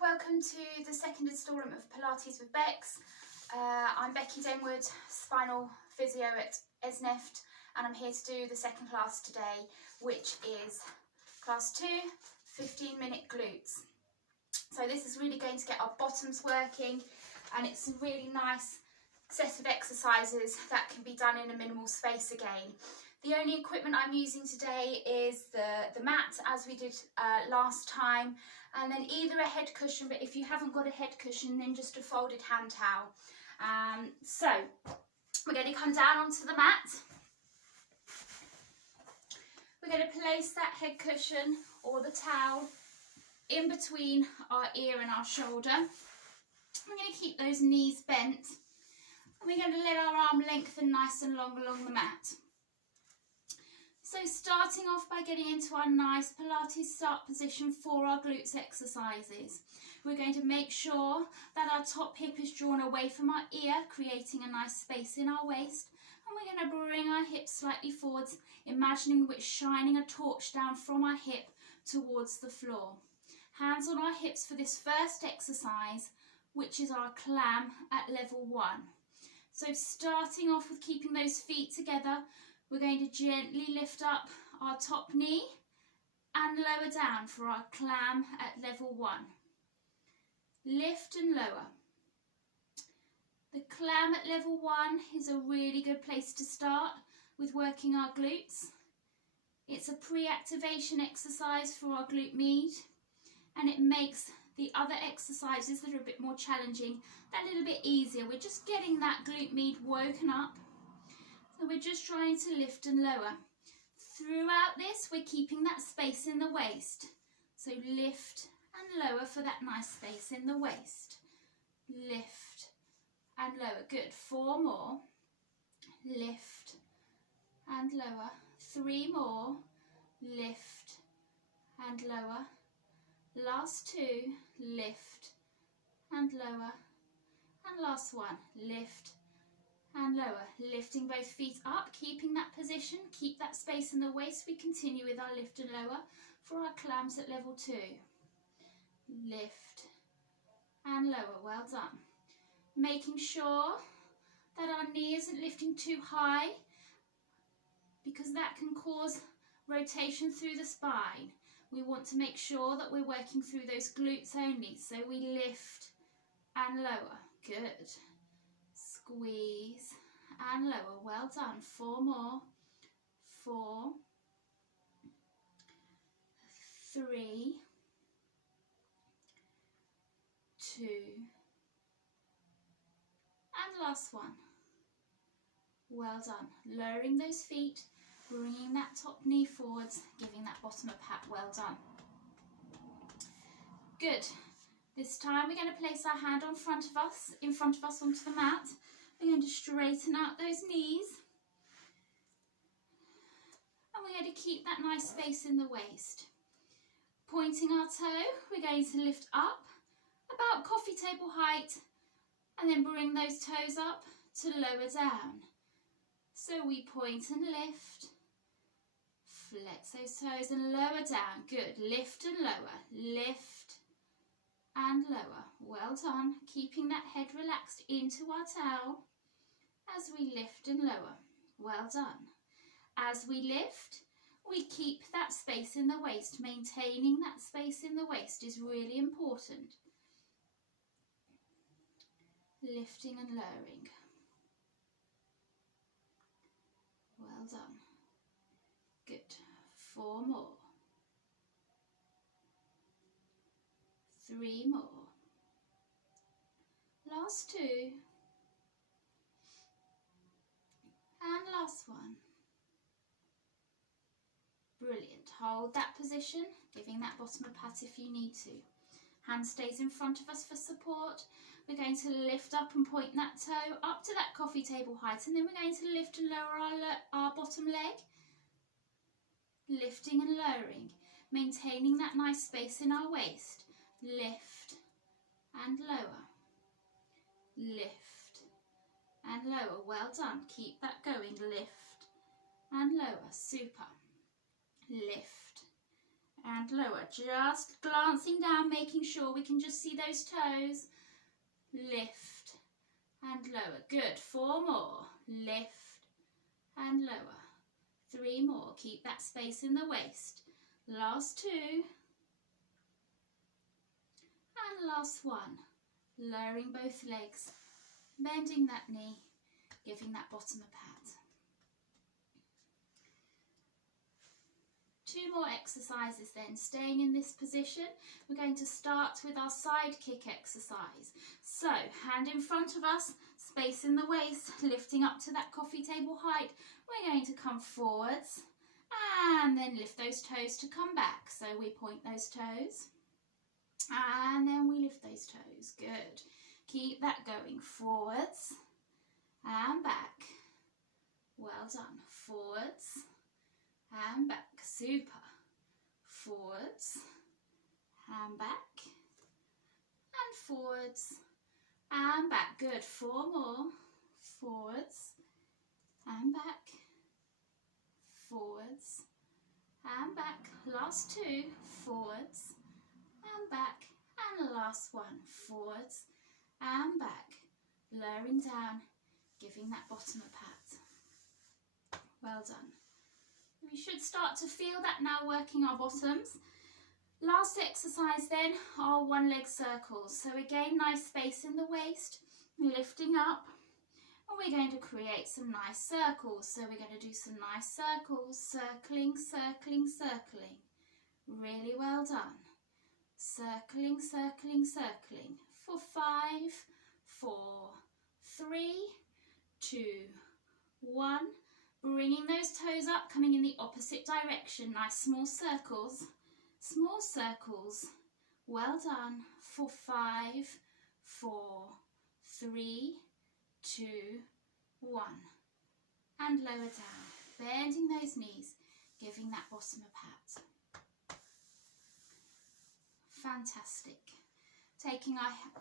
welcome to the second instalment of Pilates with Bex. I'm Becky Denwood, spinal physio at Esneft, and I'm here to do the second class today, which is class 2, 15-minute glutes. So this is really going to get our bottoms working, and it's a really nice set of exercises that can be done in a minimal space again. The only equipment I'm using today is the mat, as we did last time, and then either a head cushion, but if you haven't got a head cushion, then just a folded hand towel. So we're going to come down onto the mat. We're going to place that head cushion or the towel in between our ear and our shoulder. We're going to keep those knees bent, and we're going to let our arm lengthen nice and long along the mat. So starting off by getting into our nice Pilates start position for our glutes exercises. We're going to make sure that our top hip is drawn away from our ear, creating a nice space in our waist. And we're going to bring our hips slightly forwards, imagining we're shining a torch down from our hip towards the floor. Hands on our hips for this first exercise, which is our clam at level 1. So starting off with keeping those feet together, we're going to gently lift up our top knee and lower down for our clam at level 1. Lift and lower. The clam at level 1 is a really good place to start with working our glutes. It's a pre-activation exercise for our glute med, and it makes the other exercises that are a bit more challenging that little bit easier. We're just getting that glute med woken up. So we're just trying to lift and lower. Throughout this, we're keeping that space in the waist. So lift and lower for that nice space in the waist. Lift and lower. Good. 4 more. Lift and lower. 3 more. Lift and lower. Last 2. Lift and lower. And last 1. Lift and lower. Lifting both feet up, keeping that position, keep that space in the waist. We continue with our lift and lower for our clams at level 2. Lift and lower. Well done. Making sure that our knee isn't lifting too high, because that can cause rotation through the spine. We want to make sure that we're working through those glutes only. So we lift and lower. Good. Squeeze and lower. Well done. 4 more. 4, 3, 2, and last 1. Well done. Lowering those feet, bringing that top knee forwards, giving that bottom a pat. Well done. Good. This time we're going to place our hand in front of us onto the mat. We're going to straighten out those knees, and we're going to keep that nice space in the waist. Pointing our toe, we're going to lift up about coffee table height, and then bring those toes up to lower down. So we point and lift, flex those toes and lower down. Good. Lift and lower. Lift and lower. Well done. Keeping that head relaxed into our towel as we lift and lower. Well done. As we lift, we keep that space in the waist. Maintaining that space in the waist is really important. Lifting and lowering. Well done. Good. 4 more. 3 more. Last 2. And last 1. Brilliant. Hold that position, giving that bottom a pat if you need to. Hand stays in front of us for support. We're going to lift up and point that toe up to that coffee table height, and then we're going to lift and lower our bottom leg. Lifting and lowering, maintaining that nice space in our waist. Lift and lower. Lift and lower. Well done. Keep that going. Lift and lower. Super. Lift and and lower. Just glancing down, making sure we can just see those toes. Lift and lower. Good. 4 more. Lift and lower. 3 more. Keep that space in the waist. Last 2. And last 1. Lowering both legs, bending that knee, giving that bottom a pat. 2 more exercises then, staying in this position. We're going to start with our side kick exercise. So, hand in front of us, space in the waist, lifting up to that coffee table height. We're going to come forwards and then lift those toes to come back. So we point those toes and then we lift those toes. Good. Keep that going. Forwards and back. Well done. Forwards and back. Super. Forwards and back and forwards and back. Good. 4 more. Forwards and back, forwards and back. Last 2. Forwards and back, and the last 1. Forwards and back. Lowering down, giving that bottom a pat. Well done. We should start to feel that now, working our bottoms. Last exercise then are 1-leg circles. So again, nice space in the waist, lifting up, and we're going to create some nice circles. So we're going to do some nice circles, circling, circling, circling. Really well done. Circling, circling, circling. For 5, 4, 3, 2, 1. Bringing those toes up, coming in the opposite direction. Nice small circles. Small circles. Well done. For 5, 4, 3, 2, 1. And lower down. Bending those knees, giving that bottom a pat. Fantastic. Taking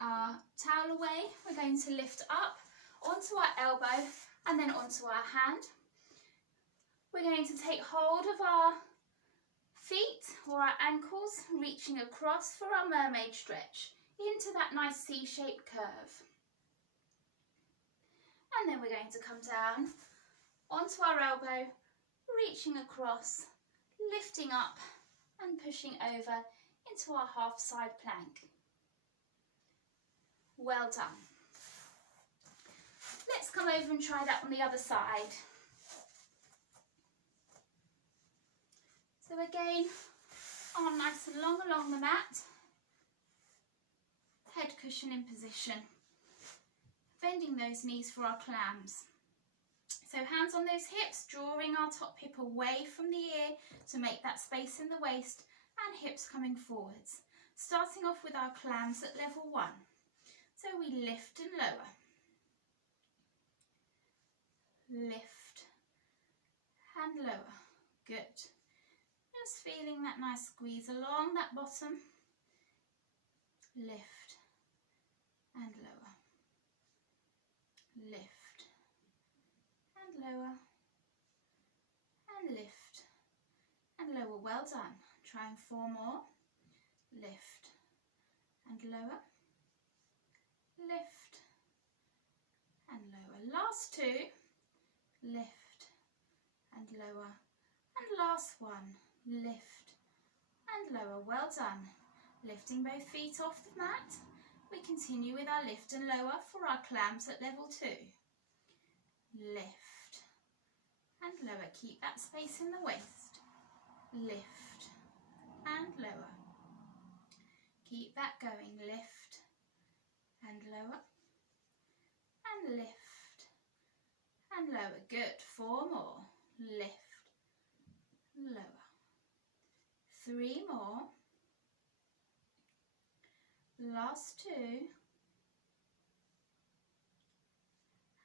our towel away, we're going to lift up onto our elbow and then onto our hand. We're going to take hold of our feet or our ankles, reaching across for our mermaid stretch into that nice C-shaped curve. And then we're going to come down onto our elbow, reaching across, lifting up and pushing over into our half side plank. Well done. Let's come over and try that on the other side. So again, arm nice and long along the mat, head cushion in position, bending those knees for our clams. So hands on those hips, drawing our top hip away from the ear to make that space in the waist, and hips coming forwards. Starting off with our clams at level 1. So we lift and lower. Lift and lower. Good. Just feeling that nice squeeze along that bottom. Lift and lower. Lift and lower. And lift and lower. Well done. Trying 4 more. Lift and lower. Lift and lower. Last 2. Lift and lower. And last 1. Lift and lower. Well done. Lifting both feet off the mat. We continue with our lift and lower for our clams at level 2. Lift and lower. Keep that space in the waist. Lift and lower. Keep that going. Lift and lower. And lift and lower. Good. 4 more. Lift, lower. 3 more. Last 2.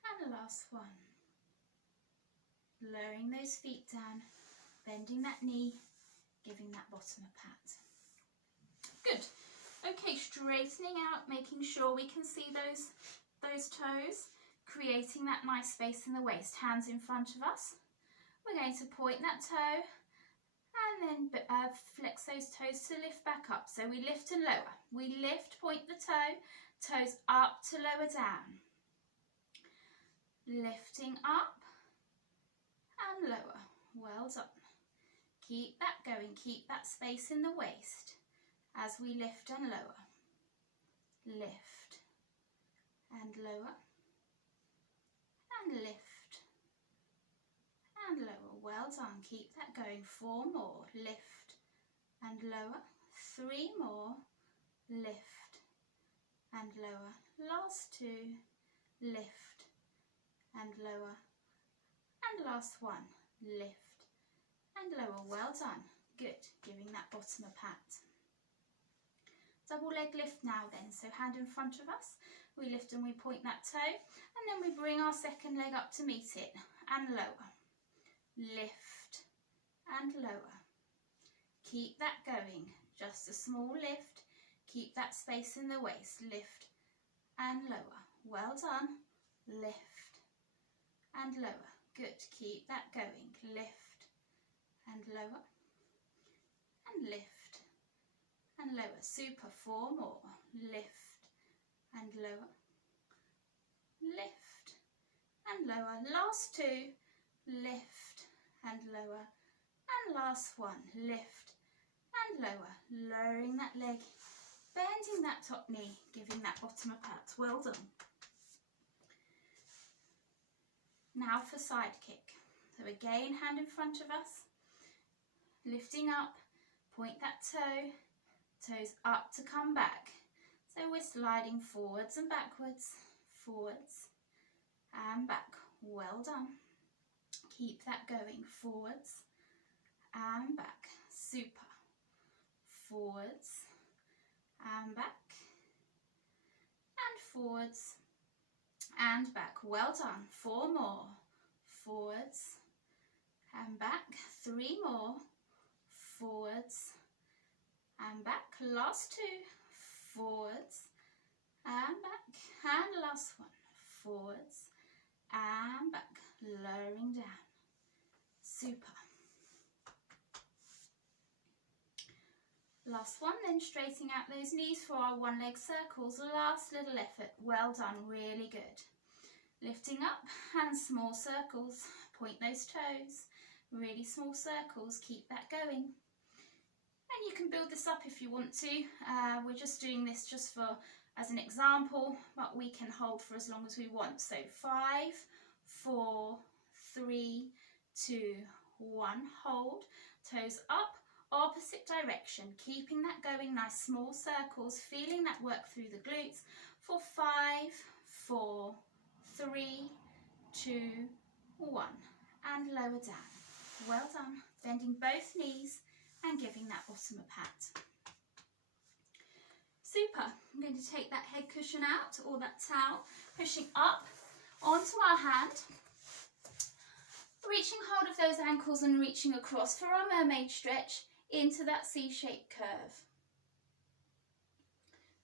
And last 1. Lowering those feet down, bending that knee, giving that bottom a pat. Good. Okay, straightening out, making sure we can see those toes, creating that nice space in the waist. Hands in front of us. We're going to point that toe and then flex those toes to lift back up. So we lift and lower. We lift, point the toe, toes up to lower down. Lifting up and lower. Well done. Keep that going. Keep that space in the waist as we lift and lower. Lift and lower and lift and lower. Well done. Keep that going. 4 more. Lift and lower. 3 more. Lift and lower. Last 2. Lift and lower. And last 1. Lift and lower. Well done. Good. Giving that bottom a pat. Double leg lift now then. So hand in front of us. We lift and we point that toe. And then we bring our second leg up to meet it. And lower. Lift and lower. Keep that going. Just a small lift. Keep that space in the waist. Lift and lower. Well done. Lift and lower. Good. Keep that going. Lift and lower and lift and lower. Super. 4 more. Lift and lower. Lift and lower. Last 2. Lift and lower. And last 1. Lift and lower. Lowering that leg. Bending that top knee. Giving that bottom a pat. Well done. Now for side kick. So again, hand in front of us. Lifting up. Point that toe. Toes up to come back. So we're sliding forwards and backwards. Forwards and back. Well done. Keep that going. Forwards and back. Super. Forwards and back. And forwards and back. Well done. 4 more. Forwards and back. 3 more. Forwards and back. Last 2. Forwards and back. And last 1. Forwards and back. Lowering down. Super. Last one, then straightening out those knees for our 1 leg circles. Last little effort. Well done. Really good. Lifting up and small circles. Point those toes. Really small circles. Keep that going. And you can build this up if you want to. We're just doing this just for as an example, but we can hold for as long as we want. So 5, 4, 3, 2, 1. Hold. Toes up. Opposite direction, keeping that going, nice small circles, feeling that work through the glutes for 5, 4, 3, 2, 1, and lower down. Well done. Bending both knees and giving that bottom a pat. Super. I'm going to take that head cushion out or that towel, pushing up onto our hand, reaching hold of those ankles and reaching across for our mermaid stretch into that C-shaped curve.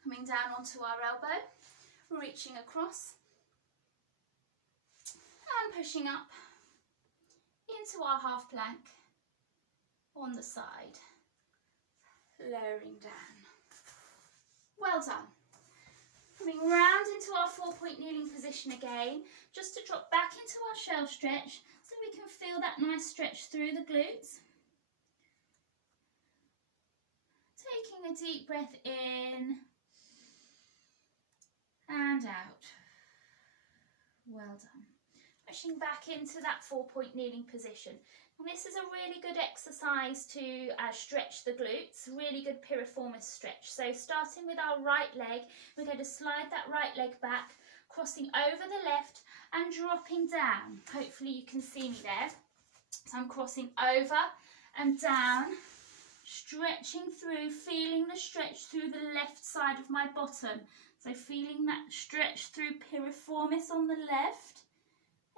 Coming down onto our elbow, reaching across and pushing up into our half plank on the side, lowering down. Well done. Coming round into our 4-point kneeling position again, just to drop back into our shell stretch so we can feel that nice stretch through the glutes. Taking a deep breath in and out. Well done. Pushing back into that 4-point kneeling position. And this is a really good exercise to stretch the glutes, really good piriformis stretch. So starting with our right leg, we're going to slide that right leg back, crossing over the left and dropping down. Hopefully you can see me there. So I'm crossing over and down, stretching through, feeling the stretch through the left side of my bottom. So feeling that stretch through piriformis on the left.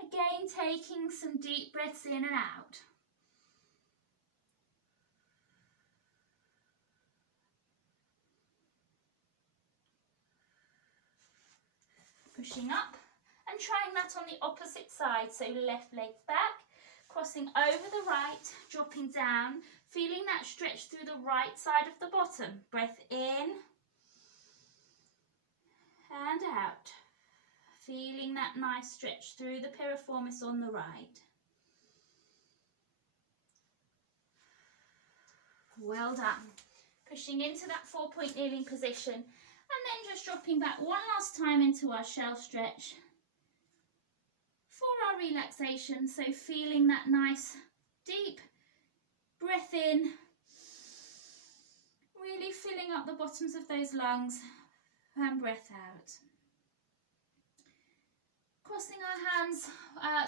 Again, taking some deep breaths in and out. Pushing up and trying that on the opposite side. So left leg back, crossing over the right, dropping down, feeling that stretch through the right side of the bottom. Breath in and out. Feeling that nice stretch through the piriformis on the right. Well done. Pushing into that 4-point kneeling position and then just dropping back one last time into our shell stretch for our relaxation. So feeling that nice deep breath in, really filling up the bottoms of those lungs, and breath out. Crossing our hands,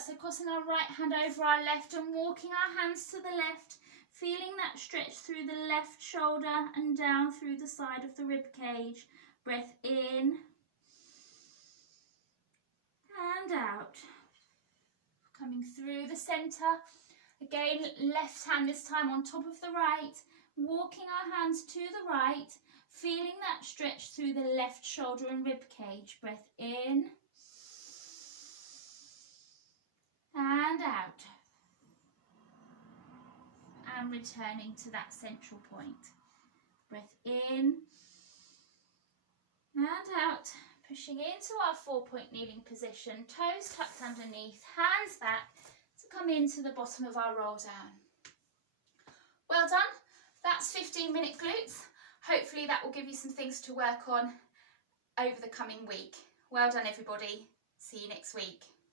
so crossing our right hand over our left and walking our hands to the left, feeling that stretch through the left shoulder and down through the side of the rib cage. Breath in and out. Coming through the centre. Again, left hand this time on top of the right. Walking our hands to the right, feeling that stretch through the left shoulder and rib cage. Breath in and out. And returning to that central point. Breath in and out. Pushing into our 4-point kneeling position, toes tucked underneath, hands back to come into the bottom of our roll down. Well done. That's 15-minute glutes. Hopefully that will give you some things to work on over the coming week. Well done, everybody. See you next week.